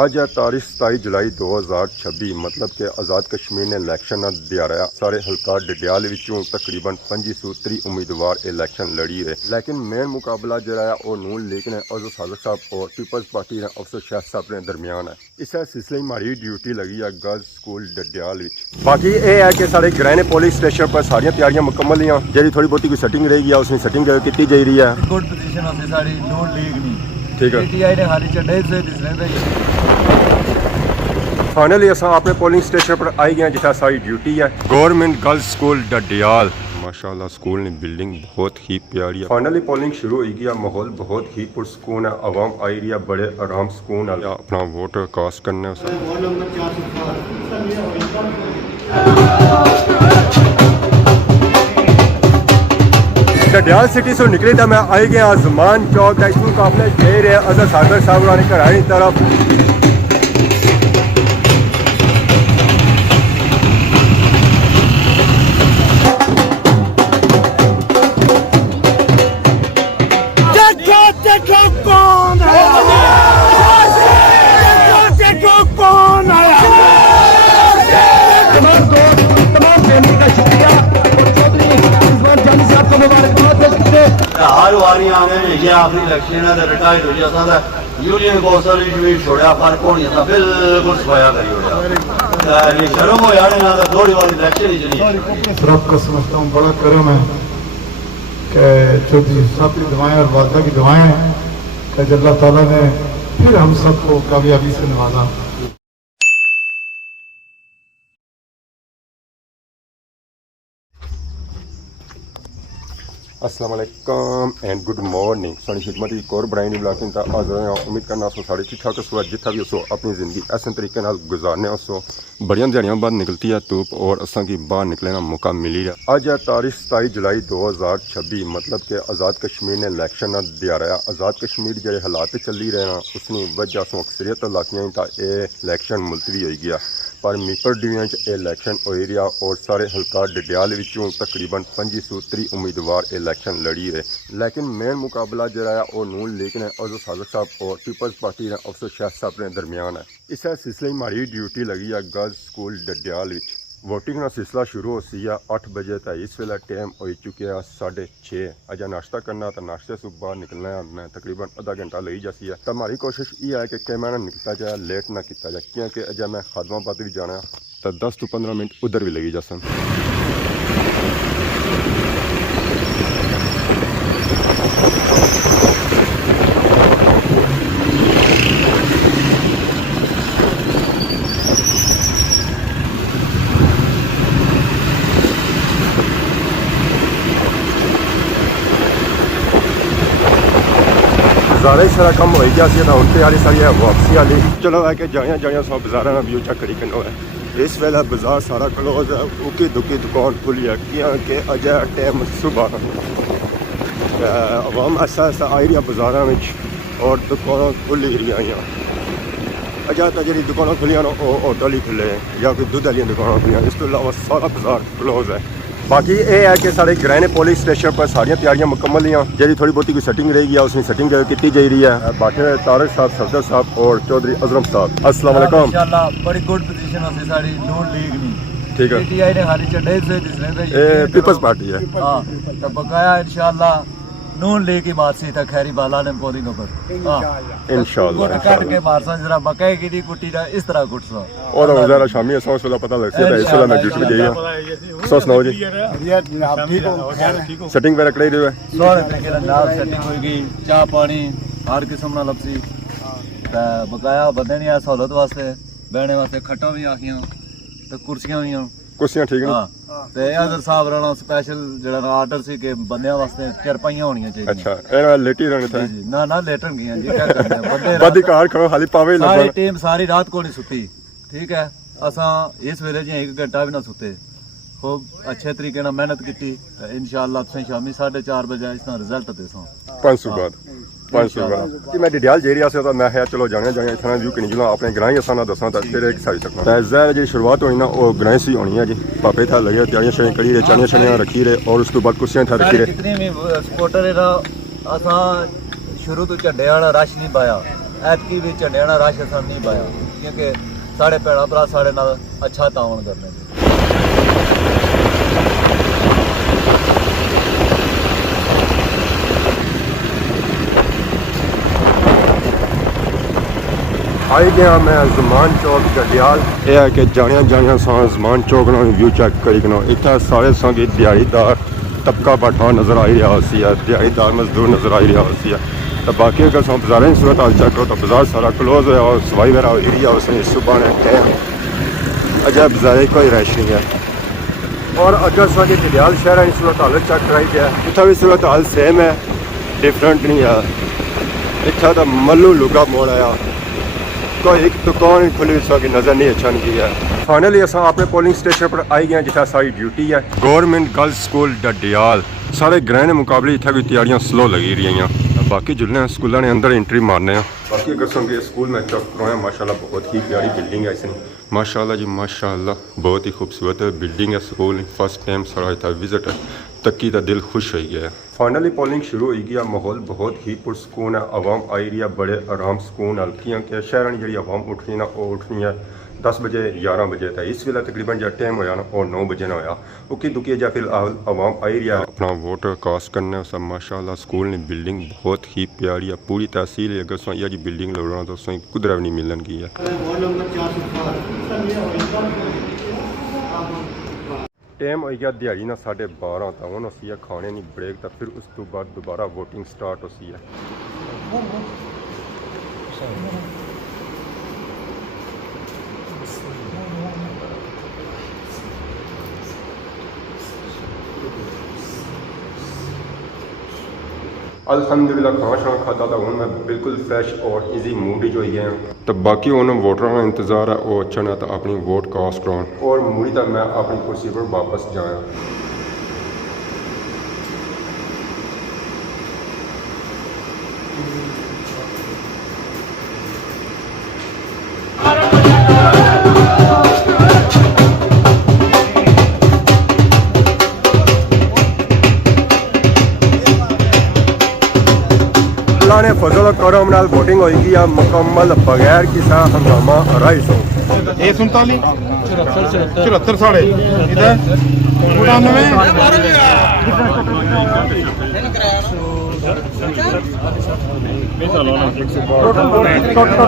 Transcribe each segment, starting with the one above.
ਅੱਜ ਹੈ ਤਾਰੀਖ 27 ਜੁਲਾਈ 2026 मतलब कि आज़ाद कश्मीर ने इलैक्शन दिहाड़ा सारे हल्का डडियाल विचों तकरीबन 2530 उम्मीदवार इलैक्शन लड़ी है। लेकिन मेन मुकाबला जरा है वो नून लीग ने अज़र सादिक साहब और पीपल्स पार्टी ने अफसर शाह साहब ने दरमियान है। इस सिलसिले हमारी ड्यूटी लगी है गर्ल्स स्कूल डडियाल विच। बाकी ये है कि सारे ग्रैने पुलिस स्टेशन पर सारियां तैयारियां मुकम्मल हैं। जी थोड़ी बहुती कोई सेटिंग रहेगी उसकी सेटिंग की जा रही है। गुड पोजीशन है सारी नून लीग नहीं ठीक है। पीटीआई ने हाली चढ़े से दिसने फाइनली अस अपने पोलिंग स्टेशन पर आई गए जितना सारी ड्यूटी है। गवर्नमेंट गर्ल्स स्कूल डडियाल माशाल्लाह स्कूल की बिल्डिंग बहुत ही प्यारी है। फाइनली पोलिंग शुरू हो गई है। माहौल बहुत ही पुरसकून है। आवाम आई रही है बड़े आराम सुकून है अपना वोट कास्ट करने। डडियाल सिटी से निकले था मैं आई गया जमान चौक स्कूल का अपने दे रहे अजहर सागर साहब वाले घरानी तरफ। हर वारी आने ये आखिरी इलेक्शन है रिटायर्ड हो जाता यूनियन कौंसल भी छोड़ा फर्क होनी था बिल्कुल सफाया करी हो शर्म हो यार ना थोड़ी बार इलेक्शन ही चली। रब का समझता हूँ बड़ा करम है कि चौधरी साहब की दुआएं और वादा की दुआएं हैं कि अल्लाह ताला ने फिर हम सबको कामयाबी से नवाजा। अस्सलाम वालेकुम एंड गुड मॉर्निंग। सारी खिदमत की कोर बनाई ब्लॉगिंग का आज उम्मीद करना सो साढ़े ठीक ठाक सो जितना भी उसो अपनी ज़िंदगी ऐसे तरीके गुजारने उसो बड़िया दिहाड़ियाँ बाद निकलती है धूप और असा की बाहर निकलने का मौका मिली है। आज है तारीख 27 जुलाई 2026 मतलब कि आज़ाद कश्मीर ने इलैक्शन दिहाड़ा आज़ाद कश्मीर जो हालात चली रहे हैं उसकी वजह से अक्सरियत इलाकों का यह इलैक्शन मुलतवी हो गया। पर मीपर डिवीजन इलैक्शन हो रहा और सारे हल्का डडियाल विचों तकरीबन 2530 उम्मीदवार इलैक्शन लड़ी है। लेकिन मेन मुकाबला जरा है वो नून लीग ने अज़हर सादिक साहब और पीपल्स पार्टी ने अफसर शाह साहब ने दरमियान है। इस सिलसिले हमारी ड्यूटी लगी है गर्ल्स स्कूल डडियाल विच। वोटिंग का सिलसिला शुरू हो सी 8 बजे तक इस वेला टाइम हो चुके हैं 6:30। अजा नाश्ता करना तो नाश्ते से बाहर निकलना है मैं तकरीबन आधा घंटा लगी जाती है। तो हमारी कोशिश ये है कि कैमरा निकलता जाए लेट ना किया जाए क्योंकि अजा मैं खादमाबाद भी जाना तो 10 to 15 मिनट उधर भी लगी जा सन। बाज़ार सारा कम हो गया सी तो उनते वाली सारी वापसी वाली चलो है कि जाया जाया सो बाज़ार का व्यू चेक करी करना है। इस वेला बाजार सारा क्लोज है उकी दुकी दुकान खुली है क्योंकि अजय टाइम सुबह आवाम ऐसा ऐसा आई रही है बाज़ारों में और दुकान खुली रही अजय तो जी दुकान खुलियां होटल ही खुले या कोई दुध वाली दुकान खुलियां इस तो अलावा सारा बाजार क्लोज है। बाकी ये है कि सारे ग्रैने पुलिस स्टेशन पर सारियां तैयारियां मुकम्मल हैं। जी थोड़ी बहुती कोई सेटिंग रहेगी उसकी सेटिंग की जा रही है। बाकी तारक साहब सफदर साहब और चौधरी अजरम साहब अस्सलाम वालेकुम। इंशाल्लाह बड़ी गुड पोजीशन है सारी नून लीग नहीं ठीक है। पीटीआई ने हाली चढ़े से दिसने पीपल्स पार्टी है। हां तो बकाया इंशाल्लाह नून लीग की बात सी था खैरी बाला ने पोदी नंबर इंशाल्लाह गुट काट के मारसा जरा बकाए की कुटी दा इस तरह कुटसा और जरा शामी ऐसा वाला पता लग सकता है इस वाला मैं ड्यूटी पे गई सो सुनाओ जी सेटिंग वगैरह करी रही है सोने तरीके नाल नाल सेटिंग होगी चाह पानी हर किस्म नाल लपसी ते बकाया बंदे नहीं आ सहूलत वास्ते बैठने वास्ते खट्टा भी आखियां ते कुर्सियां भी कुर्सियां ठीक ने ते अजहर साहब राणा स्पेशल जेड़ा आर्डर सी के बंदियां वास्ते चरपाइयां होनियां चाहिए। अच्छा ए लेटी रहने थे जी ना ना लेटन गया जी क्या करते हैं बंदे बदी कार खड़ो खाली पावे सारी टीम सारी रात को नहीं सुती ठीक है असा इस वेले जी 1 घंटा भी ना सुते खूब अच्छे तरीके नाल मेहनत की इंशाअल्लाह तुसें शामी 4:30 बजे इसका रिजल्ट देसो 500 बाद 500 बाद मैं डिटेल जे रहा से तो मैं है चलो जाने जाने इतना व्यू कनी जो अपने ग्रां असा ना दसा फिर एक सारी सकना पैसा जी शुरुआत हुई ना वो ग्रां से होनी है जी पापे था लगे तैयारियां शरियां करी रहे चानियां शनियां रखी रहे और उसके बाद कुर्सियां था रखी रहे जितने भी सपोर्टर है असा शुरू तो झंडे वाला रश नहीं पाया ਐਤਕੀ ਵੀ ਝੰਡਿਆਂ ਨਾਲ ਰਸ਼ ਅਸਾਂ ਨਹੀਂ ਪਾਇਆ ਕਿਉਂਕਿ ਸਾਡੇ ਭੈਣਾਂ ਭਰਾ ਸਾਡੇ ਨਾਲ ਅੱਛਾ ਤਾਵਨ ਕਰਨੇ ਨੇ। आई गया मैं जमान चौक गडियाल। यह है कि जानिया सा जमान चौक ना व्यू चेक करी गना। इतना सारे संगी दिहाड़ीदार तबका बैठा नज़र आई रहा है, दिहाड़ीदार मजदूर नज़र आई रहा है। तो बाकी अगर सो बाजार की सूरत हाल चेक करो तो बाजार सारा क्लोज है और सवाई वगैरह एरिया उसने सुबह ने टाइम अजय बाजार कोई रश नहीं है। और अगर साढ़े गडियाल शहर की सूरत हाल चेक कराई गया इतना भी सूरत हाल सेम है, डिफरेंट नहीं है। इतना तो मल्लू लुगा मोड़ आया, कोई एक दुकान खुली की नज़र नहीं अच्छा नहीं है। फाइनली अस अपने पोलिंग स्टेशन पर आई गए जितना सारी ड्यूटी है। गवर्नमेंट गर्ल्स स्कूल डडियाल सारे ग्रह के मुकाबले इतना भी तैयारियां स्लो लगी रही हैं। बाकी जुलने स्कूलों ने अंदर एंट्री मारने हैं। बाकी अगर संगे स्कूल में चेक करवाया माशाल्लाह बहुत ही प्यारी बिल्डिंग है इसने, माशाल्लाह जी माशाल्लाह बहुत ही खूबसूरत बिल्डिंग है स्कूल। फर्स्ट टाइम सारा इतना विजिट है तकी का दिल खुश हो गया है। फाइनली पोलिंग शुरू हो गया, माहौल बहुत ही पुरसकून है, आवाम आई रही है बड़े आराम सुकून हल्कियाँ के शहर जी आवाम उठ रही ना वो उठ रही है 10 बजे 11 बजे तक। इस वेले तकरीबन जो टाइम होया ना और 9 बजे ना होया उकी दुकी जा फिर आवाम आई रही है अपना वोट कास्ट करने। सब माशाल्लाह स्कूल ने बिल्डिंग बहुत ही प्यारी है, पूरी तहसील अगर सो यह जी बिल्डिंग लौटना तो सो कुदरा भी नहीं मिलन की है। टाइम हो गया दिहाड़ी ना 12:30 तो हूँ असी है खाने नहीं ब्रेक तो फिर उस तो बाद दोबारा वोटिंग स्टार्ट होती है। अल्हम्दुलिल्लाह खाना शाना खाता था हूँ मैं बिल्कुल फ्रैश और इजी मूड जो है। तो बाकी उन्होंने वोटरों का इंतज़ार है वो अच्छा ना तो अपनी वोट कास्ट करान और मूडी तक मैं अपनी कुर्सी पर वापस जाया। ने फजल करम नाल वोटिंग होगी मुकम्मल बगैर किसी हंगामा 250 74 साढ़े इधर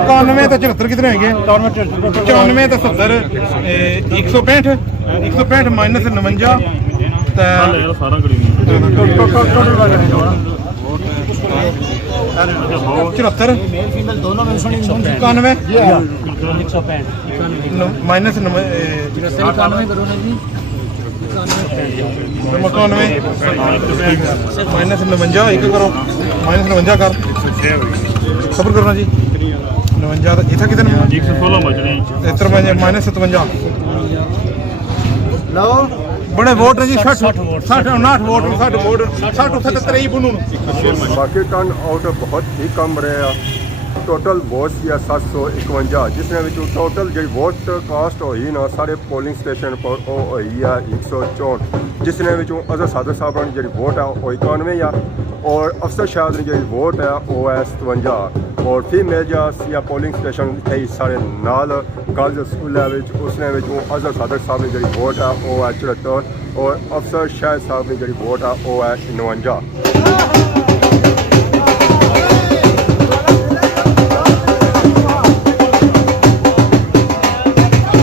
99 तो 74 कितने होंगे 94 तो 70 165 माइनस 74 दोनों में 91 माइनस 91 माइनस 59 एक करो माइनस 59 कर सबर करना जी 59 इतना कितने 116 माइनस 57 लो बड़े वोट है जी 60 59 वोट 60 वोट 60 77 ही बनू बाकी टर्न आउट बहुत ही कम रहा। टोटल वोट या 751 जिसने टोटल जी वोट कास्ट हुई ना सारे पोलिंग स्टेशन पर वो हुई है 164 जिसने अजहर सादक साहब की जी वोट है वो 91 है और अफसर शाहद की जी वोट है वो है 57 और फीमेल या पोलिंग स्टेशन थे सारे नाल गर्ल्स स्कूल उसने अजहर सादक साहब की जी वोट है वो है 74 और अफसर शाहद साहब की जी वोट है वो है 59।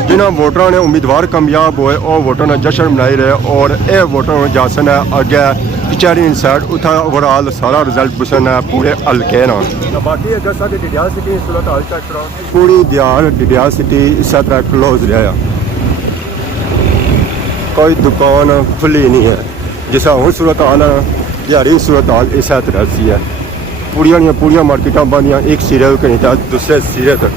जिन्होंने वोटरों ने उम्मीदवार कामयाब हुए और वोटरों ने जश्न मनाई रहे और यह वोटरों ने जासन है अगे कचहरी साइड उतना ओवरऑल सारा रिजल्ट पुछन है पूरे हल्के ना। बाकी अगर साढ़े डिडियाल सिटी सूरत हाल चेक करो पूरी दिहाड़ डिडियाल सिटी इस तरह क्लोज रहा, कोई दुकान खुली नहीं है। जिसा हूँ सूरत हाल है दिहाड़ी सूरत हाल इस तरह सी है, पूरिया मार्केटा बंदियाँ एक सिरे कहीं दूसरे सिरे तक।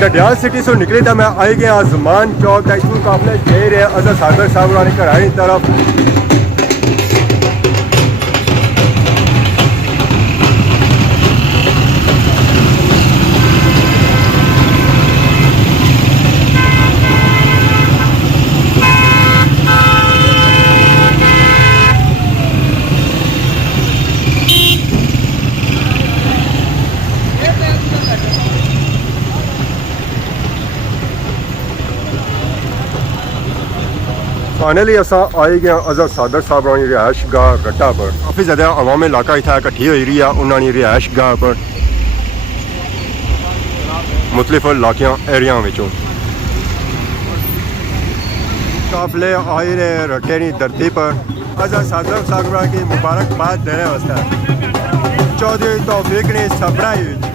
डडियाल सिटी से निकले तो मैं आई गया जमान चौक स्कूल कॉम्प्लेक्स दे रहे अजहर सादक साहब वाली घरानी तरफ। फाइनली असा आई गया अजहर सादर साहब की रिहायश गाह गट्टा पर। काफ़ी ज़्यादा अवाम इलाका इतना इकट्ठी हो रही है उन्होंने रिहायश गाह पर मुख्तलिफ इलाकों एरिया में। काफिले आए रहे रटेरी धरती पर अजहर सादर साहब की मुबारकबाद देने वास्ते चौधरी तौफीक ने सरबराही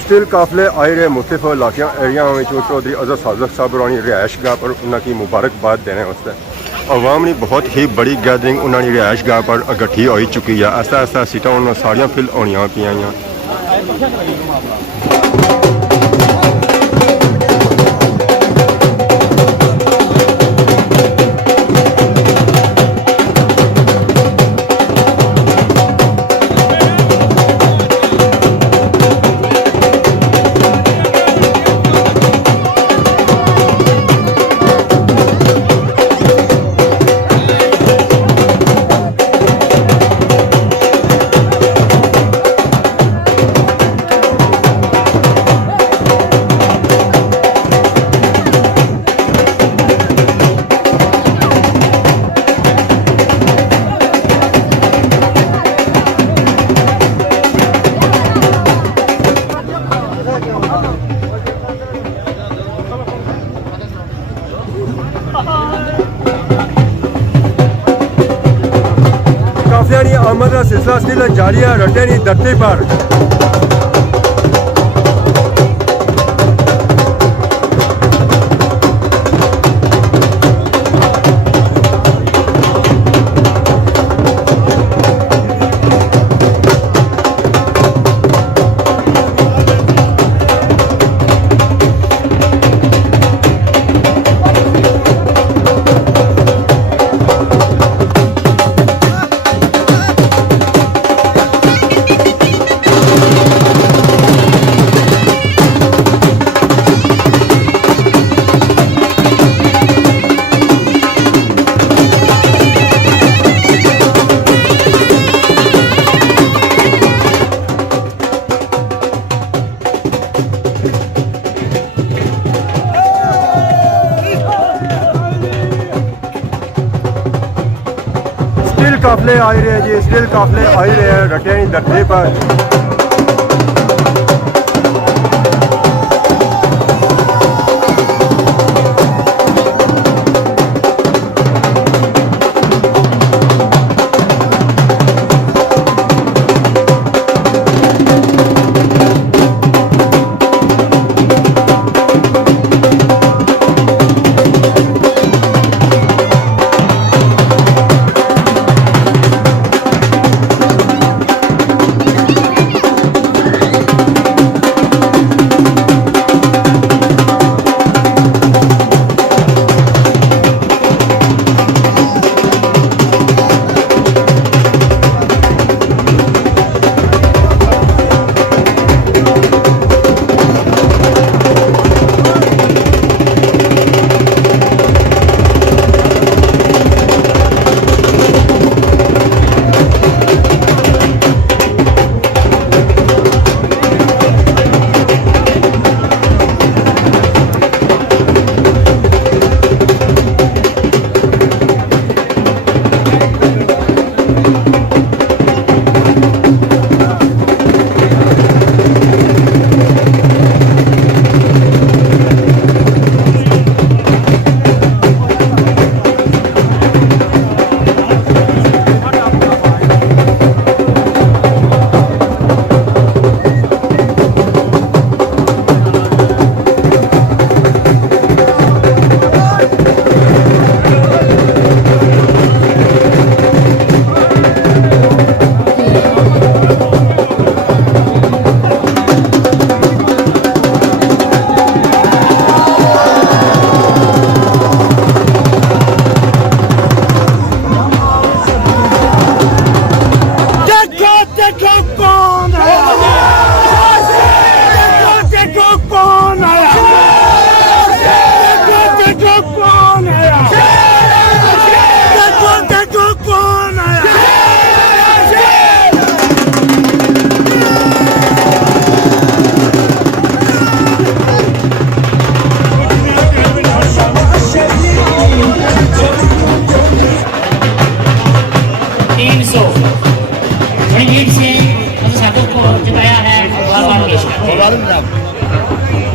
स्टिल काफिले आए रहे मुख्तलिफ इलाकों एरिया में चौधरी अजहर सादर साहब की रिहायश गाह पर उनकी मुबारकबाद देने वास्ते अवाम ने बहुत ही बड़ी गैदरिंग उन्होंने रिहायश गाह पर इकट्ठी हो चुकी है। ऐसा ऐसा सीटा उन्होंने सारिया फिल होनी पियाँ। जारी है रटे की धरती पर। स्टील काफले आ रहे हैं जी, स्टील काफले आ रहे हैं रटे की धरती पर।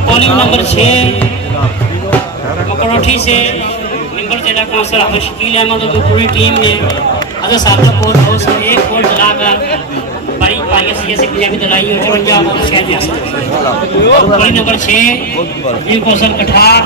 पोलिंग नंबर 6 मकरोठी से मेंबर जिला काउंसिल अहमद शकील अहमद और पूरी टीम ने अजय साहब को हाउस में एक गोल दिलाकर बड़ी पारी से पंजाबी दिलाई और 54 और शहर में पोलिंग नंबर 6 टीम कौशल कठार।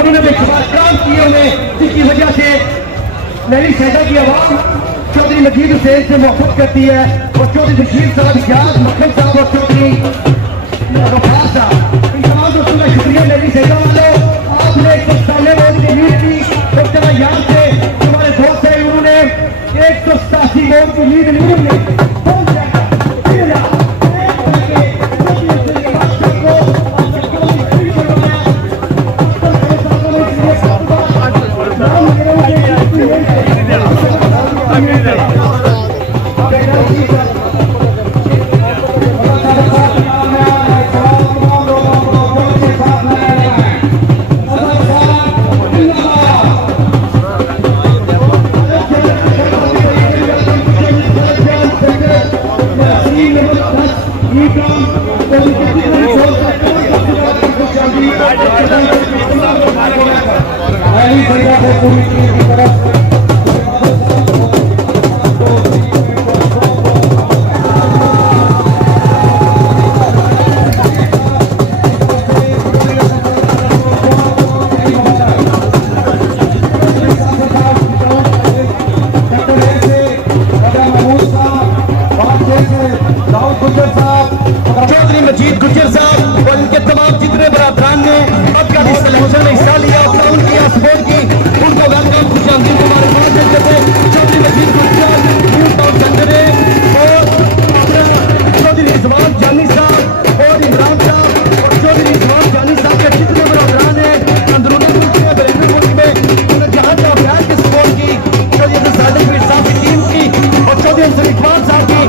उन्होंने बेशुमार काम किए उन्हें, जिसकी वजह से नैली शहदा की आवाम चौधरी मजीद हुसैन से मोहब्बत करती है। और चौधरी बशीर साहब, इजाज मक्खन साहब और चौधरी वफार साहब, इन तमाम दोस्तों का शुक्रिया। नैली शहदा वालों, आपने एक सामने वोट की लीड की, और जरा याद से हमारे दोस्त है, उन्होंने 187 वोट की लीड ली। चौधरी मजीद गुज्जर साहब और इनके तमाम जितने बरादरान ने अब का सिलेक्शन में हिस्सा लिया, उनकी सपोर्ट की, उनको वेलकम खुशामदीद मुबारकबाद देते थे। चौधरी मजीद गुज्जर, न्यू टाउन चंदरे और चौधरी रिजवान जानी साहब और इमरान साहब और चौधरी रिजवान जानी साहब के जितने बरादरान हैं अंदरूनी मुल्क में, बरेली मुल्क में, उन्होंने जहाँ जहाँ प्यार की सपोर्ट की, चौधरी सादिक मीर साहब की टीम की और चौधरी अफजल इकबाल साहब की,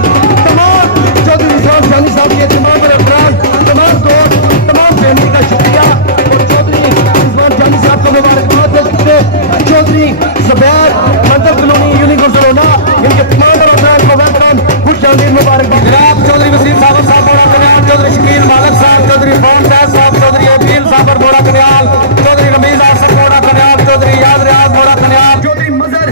तमाम चौधरी रिजवान जानी साहब के तमाम बरादरान, तमाम दोस्त, तमाम फैमिली का शुक्रिया। और चौधरी रिजवान जानी साहब को मुबारकबाद देते हैं। चौधरी जुबैर मंदर कॉलोनी यूनिकोर्न सलोना, इनके तमाम बरादरान को वेलकम खुशामदीद मुबारकबाद। जनाब चौधरी वसीम साहब बोड़ा कन्याल, चौधरी शकील मालक साहब, चौधरी फोन साहब, चौधरी अकील साहब बोड़ा कन्याल, चौधरी रमीज आसफ बोड़ा कन्याल, चौधरी याद रियाज बोड़ा कन्याल, चौधरी मजर,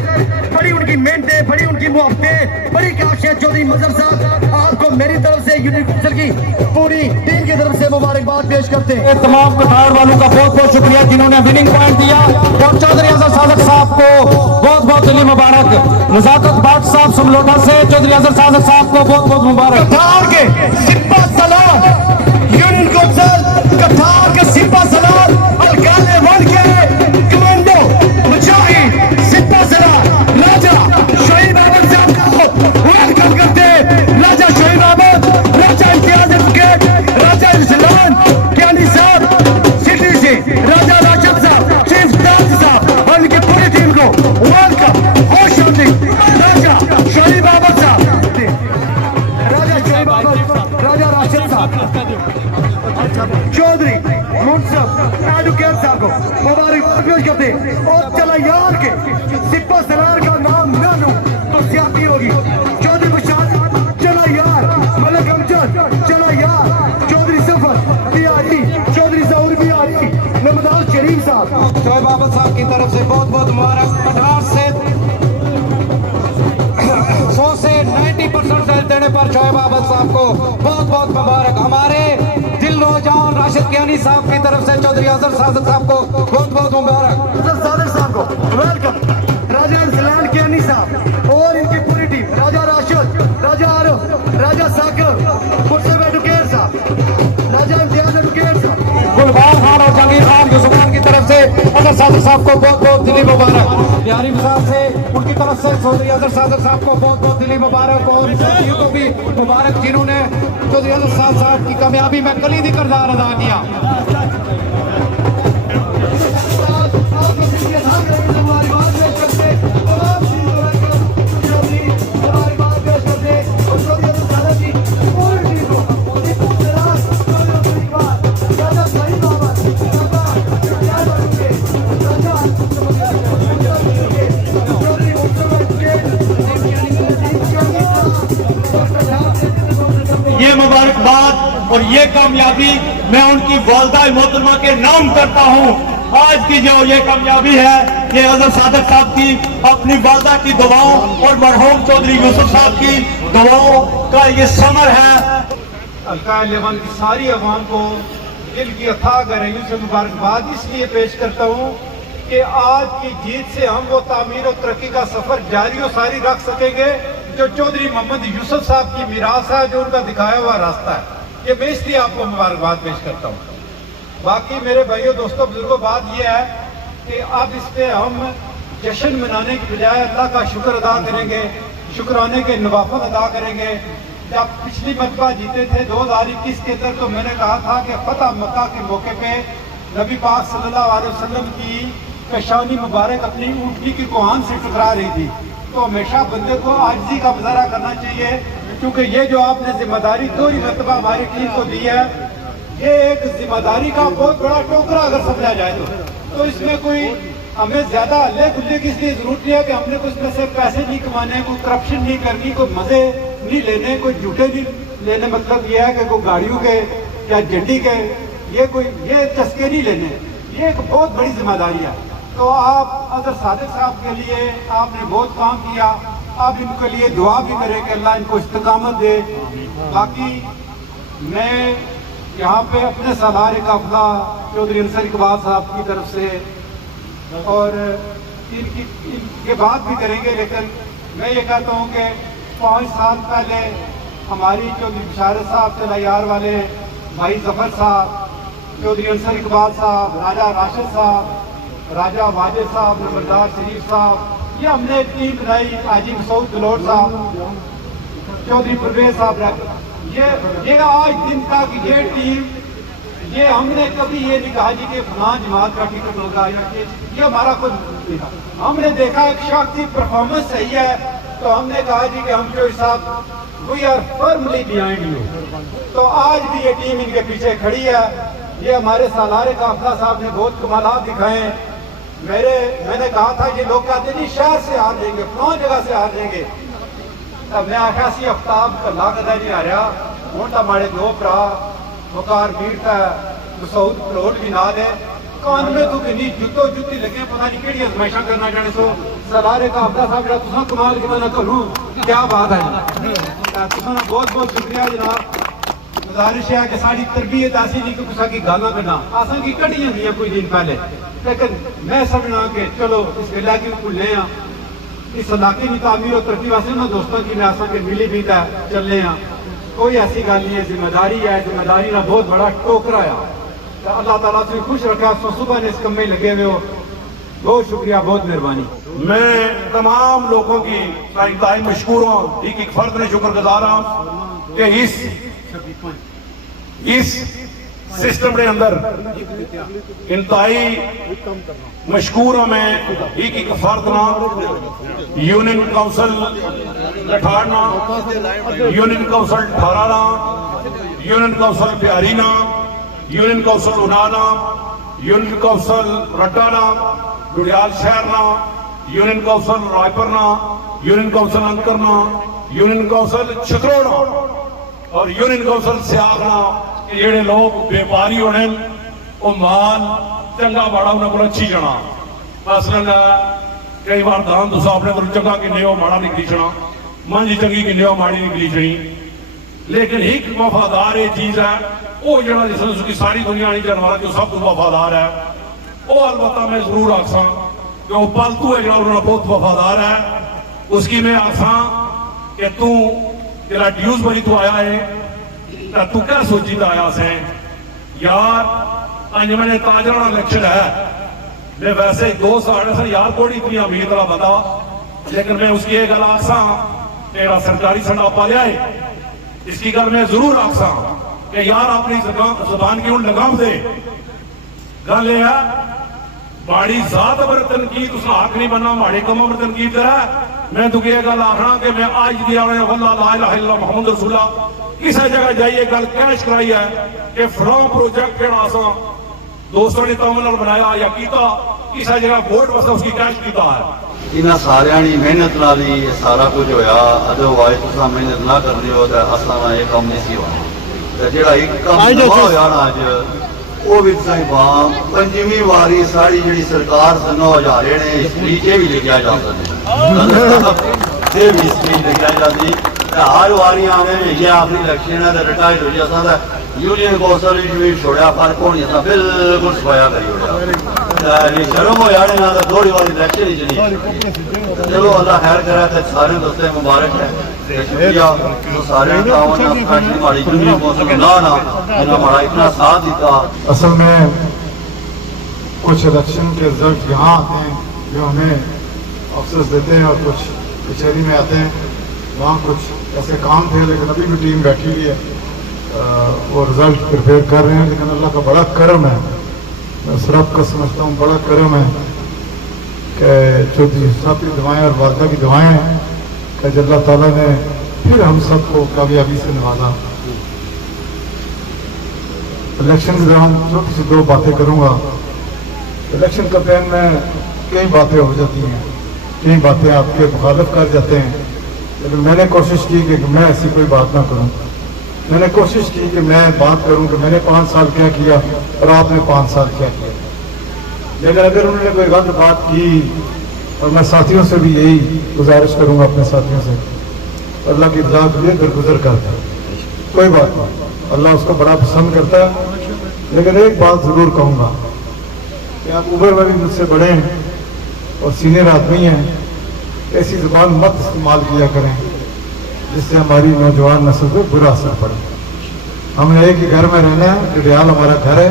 बड़ी उनकी मेहनतें, बड़ी उनकी मुहब्बतें, बड़ी काशियां। चौधरी मजर साहब, आपको मेरी तरफ से यूनिवर्सल की पूरी टीम की तरफ से मुबारकबाद पेश करते हैं। तमाम कतार वालों का बहुत बहुत शुक्रिया जिन्होंने विनिंग पॉइंट दिया, और चौधरी अजहर सादक साहब को बहुत बहुत दिली मुबारक। नजाकत बाट साहब सुमलोटा से चौधरी अजहर सादक साहब को बहुत बहुत मुबारक। कतार के सिपा सलार यूनियन कौंसिल, कतार के सिपा सलार अलकाले वन के कमांडो मुजाहिद सिपा सलार राजा शहीद अहमद साहब को वेलकम करते हैं। राजा शहीद अहमद, राजा इम्तियाज एडवोकेट, राजा इस्लाम ज्ञानी साहब सिटी से, राजा राशिद साहब, चीफ ताज साहब और उनकी पूरी टीम को वेलकम, खुश आमदीद। राजा शहीद अहमद साहब, राजा शहीद अहमद, राजा राशिद साहब, चौधरी मुंसफ एडवोकेट साहब को मुबारकबाद पेश करते हैं। और चला यार के सिपा सलार का नाम न लूं तो ज्यादती होगी। चौधरी बशार, चला यार, मलक अमजद, चला यार, चौधरी सफर बिहारी, चौधरी जहूर बिहारी, नमदार शरीफ साहब, शोएब अहमद साहब की तरफ से बहुत बहुत मुबारक। 50 से 100 से 90% देने पर शोएब अहमद साहब को बहुत बहुत मुबारक। हमारे दिल नौजवान राशिद कियानी साहब की तरफ से चौधरी अजहर सादक साहब को बहुत बहुत मुबारक। अजहर सादक साहब को वेलकम। राजा इस्लाम कियानी साहब और इनकी पूरी टीम, राजा राशिद, राजा आरफ, राजा साकिब, मुर्शद एडवोकेट साहब, राजा इम्तियाज एडवोकेट साहब, गुलबार खान और जहांगीर खान यूसुफान की तरफ से अजहर सादक साहब को बहुत बहुत दिली मुबारक। बिहारी साहब से उनकी तरफ से चौधरी अजहर सादक साहब को बहुत बहुत दिली मुबारक, और साथियों को भी मुबारक जिन्होंने चौधरी अजहर साहब की कामयाबी में कलीदी किरदार अदा किया। ये मुबारकबाद और ये कामयाबी मैं उनकी वालदा मोहतरमा के नाम करता हूँ। आज की जो ये कामयाबी है ये अजहर सादक साहब की अपनी वालदा की दुआओं और मरहूम चौधरी यूसुफ साहब की दुआओं का ये समर है। अलका 11 की सारी अवाम को दिल की अथाह गहराइयों से मुबारकबाद इसलिए पेश करता हूँ कि आज की जीत से हम वो तामीर और तरक्की का सफर जारी और सारी रख सकेंगे जो चौधरी मोहम्मद यूसुफ साहब की मीरास है, जो उनका दिखाया हुआ रास्ता है। ये मैं इसलिए आपको मुबारकबाद पेश करता हूँ। बाकी मेरे भाइयों दोस्तों बुजुर्गों, बात यह है कि अब इस पे हम जश्न मनाने की बजाय अल्लाह का शुक्र अदा करेंगे, शुक्राने के नवाफल अदा करेंगे। जब पिछली मरतबा जीते थे 2021 के अंदर, तो मैंने कहा था कि फतह मक्का के मौके पे नबी पाक सल्लल्लाहु अलैहि वसल्लम की पेशानी मुबारक अपनी ऊँटनी की कोहान से टकरा रही थी। तो हमेशा बंदे को आजिज़ी का मुजाहरा करना चाहिए, क्योंकि ये जो आपने जिम्मेदारी दोहरी मरतबा हमारी टीम को दी है, ये एक जिम्मेदारी का बहुत बड़ा टोकरा अगर समझा जाए तो इसमें कोई हमें ज्यादा हल्ले गुल्ले की इसलिए जरूरत नहीं है कि हमने कुछ में से पैसे नहीं कमाने, कोई करप्शन नहीं करनी, कोई मजे नहीं लेने, कोई झूठे नहीं लेने। मतलब ये है कि कोई गाड़ियों के या झंडी के ये चस्के नहीं लेने। ये एक बहुत बड़ी जिम्मेदारी है। तो आप अगर सादिक साहब के लिए आपने बहुत काम किया, आप इनके लिए दुआ भी करें कि अल्लाह इनको इस्तिकामत दे। बाकी मैं यहाँ पे अपने सालार काफिला चौधरी अंसर इकबाल साहब की तरफ से और इनके बात भी करेंगे, लेकिन मैं ये कहता हूँ कि 5 साल पहले हमारी चौधरी बिशारत साहब के लायार वाले भाई जफर साहब, चौधरी अंसर इकबाल साहब, राजा राशिद साहब, राजा वाजिद साहब, नंबरदार शरीफ साहब, ये हमने टीम बनाई। हाजी मसूद गलोट साहब, चौधरी परवेज साहब, ये आज दिन तक ये टीम, ये हमने कभी ये नहीं कहा जी कि फलां जमात का टिकट होगा या कि ये हमारा खुद नहीं था। हमने देखा एक शख्स की परफॉर्मेंस सही है तो हमने कहा जी कि हम जो साहब we are firmly behind you. तो आज भी ये टीम इनके पीछे खड़ी है। ये हमारे सालारे काफिला साहब ने बहुत कमालात दिखाए। मैंने कहा था ये लोग कहते नहीं शहर से हार देंगे, फलां जगह से हार देंगे। मैं आख्या सी आफ्ताब कला कदा नहीं आ रहा हूँ तो हमारे 2 भरा वकार वीर था मसूद कलोट भी नाल है। कान में तो किन्नी जुत्तो जुत्ती लगे, पता नहीं केड़ी अजमाइशा करना चाहने सो। सलारे का आपदा साहब तुसा कमाल के मैं करूँ, क्या बात है। तुसा बहुत बहुत शुक्रिया जनाब। गुजारिश है कि साड़ी तरबियत ऐसी नहीं कि कुछ की गाला करना असा की कटियां हुई कुछ दिन पहले, लेकिन मैं समझना कि चलो इस वेला की भुलने इस इलाके की तामीर और तरक्की वास्ते ना दोस्तों की मैं के मिली भी चलने कोई ऐसी गल नहीं है। जिम्मेदारी है, जिम्मेदारी का बहुत बड़ा टोकरा है। तो अल्लाह ताला से खुश रखा, सुबह ने इस कम में लगे हुए हो। बहुत शुक्रिया, बहुत मेहरबानी। मैं तमाम लोगों की इंतहाई मशकूर हूँ, एक फर्द ने शुक्रगुजार हूँ कि इस सिस्टम के अंदर इंतहाई मशकूर हूँ मैं एक फर्द ना, यूनियन काउंसिल लठाड़ना, यूनियन काउंसिल ठाराना, यूनियन काउंसिल प्यारीना, यूनियन काउंसिल उनाना, यूनियन काउंसिल रट्टाना, डुडियाल शहरना, यूनियन काउंसिल रायपुरना, यूनियन काउंसिल अंकरना, यूनियन काउंसिल छतरोड़ना और यूनियन काउंसिल सियागना। जेडे लोग व्यापारी होने वो माल चंगा माड़ा उन्होंने को अच्छी जाना। मसलन कई बार दान तुसा अपने तरफ चंगा किन्ने हो माड़ा निकली जाना, मंझ चंगी किन्ने हो माड़ी निकली जानी। लेकिन एक वफादार ये चीज है वो जरा जिसने उसकी सारी दुनिया नहीं जानवर जो सब कुछ वफादार है वो अलबत्ता मैं जरूर आखसा कि वो पालतू है जरा उन्होंने बहुत वफादार है। उसकी मैं आखसा कि तू तेरा ड्यूज बनी तू आया है तू क्या सोची आया से यार अज मैंने ताजराना इलेक्शन है। मैं वैसे 2 साल से यार कोई इतनी अमीर वाला बंदा, लेकिन मैं उसकी एक गल आखसा तेरा सरकारी सनापा लिया है, इसकी गल मैं जरूर आखसा कि यार अपनी जुबान की हूं लगाम दे। गल यह है माड़ी जात पर तनकीद उसका हक नहीं बनना, माड़े कमों पर तनकीद करा। मैं तुझे यह गल आखना कि मैं आज दिया वल्ला ला इलाहा इल्लल्लाह मुहम्मद रसूलुल्लाह किसी जगह जाइए गल कैश कराई है कि फलां प्रोजेक्ट केड़ा असा दोस्तों ने तमल बनाया या किया किसी जगह वोट वास्ते उसकी कैश किया है। इन्हां सारियां दी मेहनत नाल ही ये सारा कुछ होया। अदरवाइज तुसा मेहनत ना करदे हो तो असां दा ये काम नहीं सी होना। ते जेड़ा एक काम नवा होया ना अज वो भी तुसीं बाम 5वीं वारी साड़ी जिहड़ी सरकार 9000 ने स्पीच भी लिखिया जा सकदा ते भी स्पीच लिखिया जाती। हर वारी आने में ये आखिरी इलेक्शन है तो रिटायर्ड हो जाता यूनियन कौंसल भी छोड़ा फर्क होनी था बिल्कुल सफाया करी उड़ा शर्म हो जाने ना तो थोड़ी बारी इलेक्शन ही चली चलो अल्लाह खैर करे तो सारे दोस्तें मुबारक है शुक्रिया तो सारे तावन हमारी यूनियन कौंसल ना हमारा इतना साथ दिता। असल में कुछ इलेक्शन के रिजल्ट यहाँ आते हैं जो हमें अफसोस देते हैं और कुछ कचहरी में आते हैं वहाँ कुछ ऐसे काम थे लेकिन अभी भी टीम बैठी हुई है वो रिजल्ट प्रिपेयर कर रहे हैं लेकिन अल्लाह का बड़ा करम है मैं उस रब का समझता हूँ बड़ा करम है कि चौधरी साहब की दुआएं और वालदा की दुआएं हैं कि अल्लाह ताला ने फिर हम सबको कामयाबी से नवाजा। इलेक्शन के दौरान छोटी सी 2 बातें करूँगा। इलेक्शन कैंपेन में कई बातें हो जाती हैं कई बातें आपके मुखालिफ कर जाते हैं लेकिन मैंने कोशिश की कि मैं ऐसी कोई बात ना करूं। मैंने कोशिश की कि मैं बात करूं कि मैंने 5 साल क्या किया और आपने 5 साल क्या किया। लेकिन अगर उन्होंने कोई गलत बात की और मैं साथियों से भी यही गुजारिश करूंगा अपने साथियों से अल्लाह की रज़ा के लिए दरगुजर करता है कोई बात नहीं अल्लाह उसको बड़ा पसंद करता है। लेकिन एक बात ज़रूर कहूँगा कि आप उम्र में भी मुझसे बड़े हैं और सीनियर आदमी हैं ऐसी जुबान मत इस्तेमाल किया करें जिससे हमारी नौजवान नस्ल पर बुरा असर पड़े। हमें एक ही घर में रहना है डडियाल हमारा घर है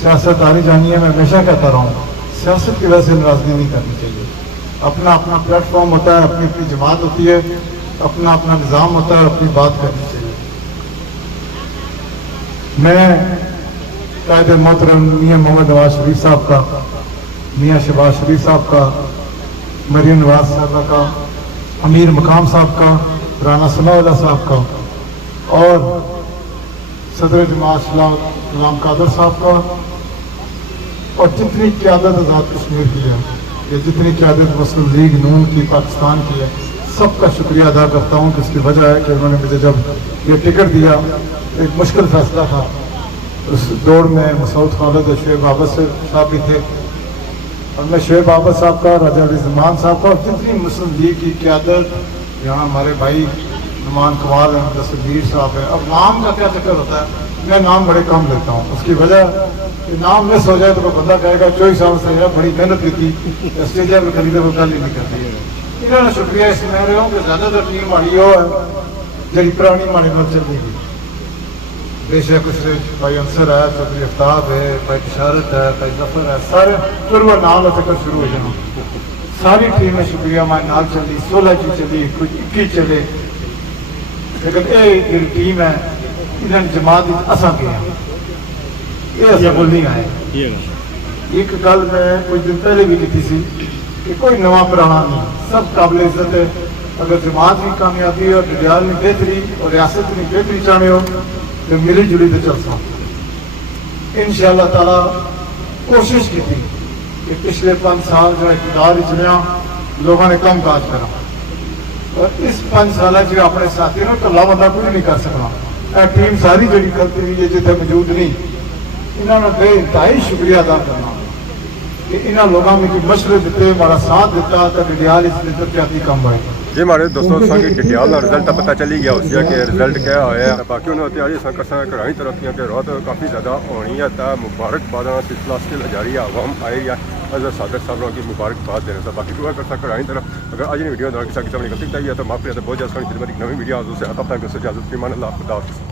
सियासत आनी जानी है। मैं हमेशा कहता रहा हूँ सियासत की वजह से नाराजगी नहीं करनी चाहिए। अपना अपना प्लेटफॉर्म होता है अपनी अपनी जमात होती है अपना अपना निज़ाम होता है अपनी बात करनी चाहिए। मैं कायद मोहतरम मियाँ मोहम्मद नवाज शरीफ साहब का मियाँ शहबाज शरीफ साहब का मरीम नवाज साहब का अमीर मकाम साहब का राना सनाउल्लाह साहब का और सदर जमात गुलाम कादर साहब का और जितनी क़यादत आज़ाद कश्मीर की है या जितनी क़यादत मुस्लिम लीग नून की पाकिस्तान की है सबका शुक्रिया अदा करता हूँ कि इसकी वजह है कि उन्होंने मुझे जब ये टिकट दिया एक मुश्किल फैसला था। उस दौड़ में मसूद खालिद और शुएब आबद साहब भी थे और मैं शुएब आबद साहब का राजा अली ज़मान साहब का और जितनी मुस्लिम लीग की क़यादत यहाँ हमारे भाई नुमान कमाल हैं दस्तगीर साहब है। अब नाम का क्या चक्कर होता है मैं नाम बड़े कम लेता हूँ उसकी वजह कि नाम मिस हो जाए तो कोई बंदा कहेगा 24 साल से बड़ी मेहनत की थी स्टेज पर कभी तो गल ही नहीं करती। इन्होंने शुक्रिया इस मैं रहा हूँ कि ज़्यादातर टीम माड़ी वो है जी पुरानी माड़ी मत चल रही बेशक उससे भाई अंसर है चौधरी आफ्ताब है भाई बिशारत है भाई जफर है सारे फिर वो नाम लेकर शुरू हो जाना सारी टीम में शुक्रिया हमारे नाल चली 16 की चली कुछ 21 चले लेकिन ये टीम है इन्होंने जमात असा गया ये बोल नहीं आए। एक गल मैं कुछ दिन पहले भी की थी कि कोई नवा पुराना नहीं सब काबिल इज्जत है। अगर जमात भी कामयाबी और डडियाल में बेहतरी और रियासत में बेहतरी चाहे हो तो मिली जुली तो चल सकते इंशाअल्लाह ताला। कोशिश की थी कि पिछले 5 साल जो इक़्तिदार चलिया लोगों ने कम काज करा और इस 5 साल अपने साथी ने कला बंदा कुछ नहीं कर सकना। टीम सारी जी करती हुई है जितने मौजूद नहीं इन्होंने बेइंतहाई शुक्रिया अदा करना कि इन लोगों में मशवरे दिते हमारा साथ दिता तो डडियाल इस तरक्याती कम आए। जी हमारे दोस्तों की डिटेल का रिजल्ट पता चली गया उसका कि रिजल्ट क्या होया बाकी उन्होंने तैयारी कराई तरक्या के रात काफ़ी ज़्यादा होनी है तो मुबारकबाद सिलसिला स्टिल जारी है आवाम आई है अजहर सादक साहब की मुबारकबाद देने से बाकी दुआ कर कराई तरफ अगर आज वीडियो किसी किसी ने गलती चाहिए तो माफ करिए तो बहुत ज़्यादा खिदमत नवी वीडियो से आता है इजाज़त ईमान अल्लाह खुदा हाफ़िज़।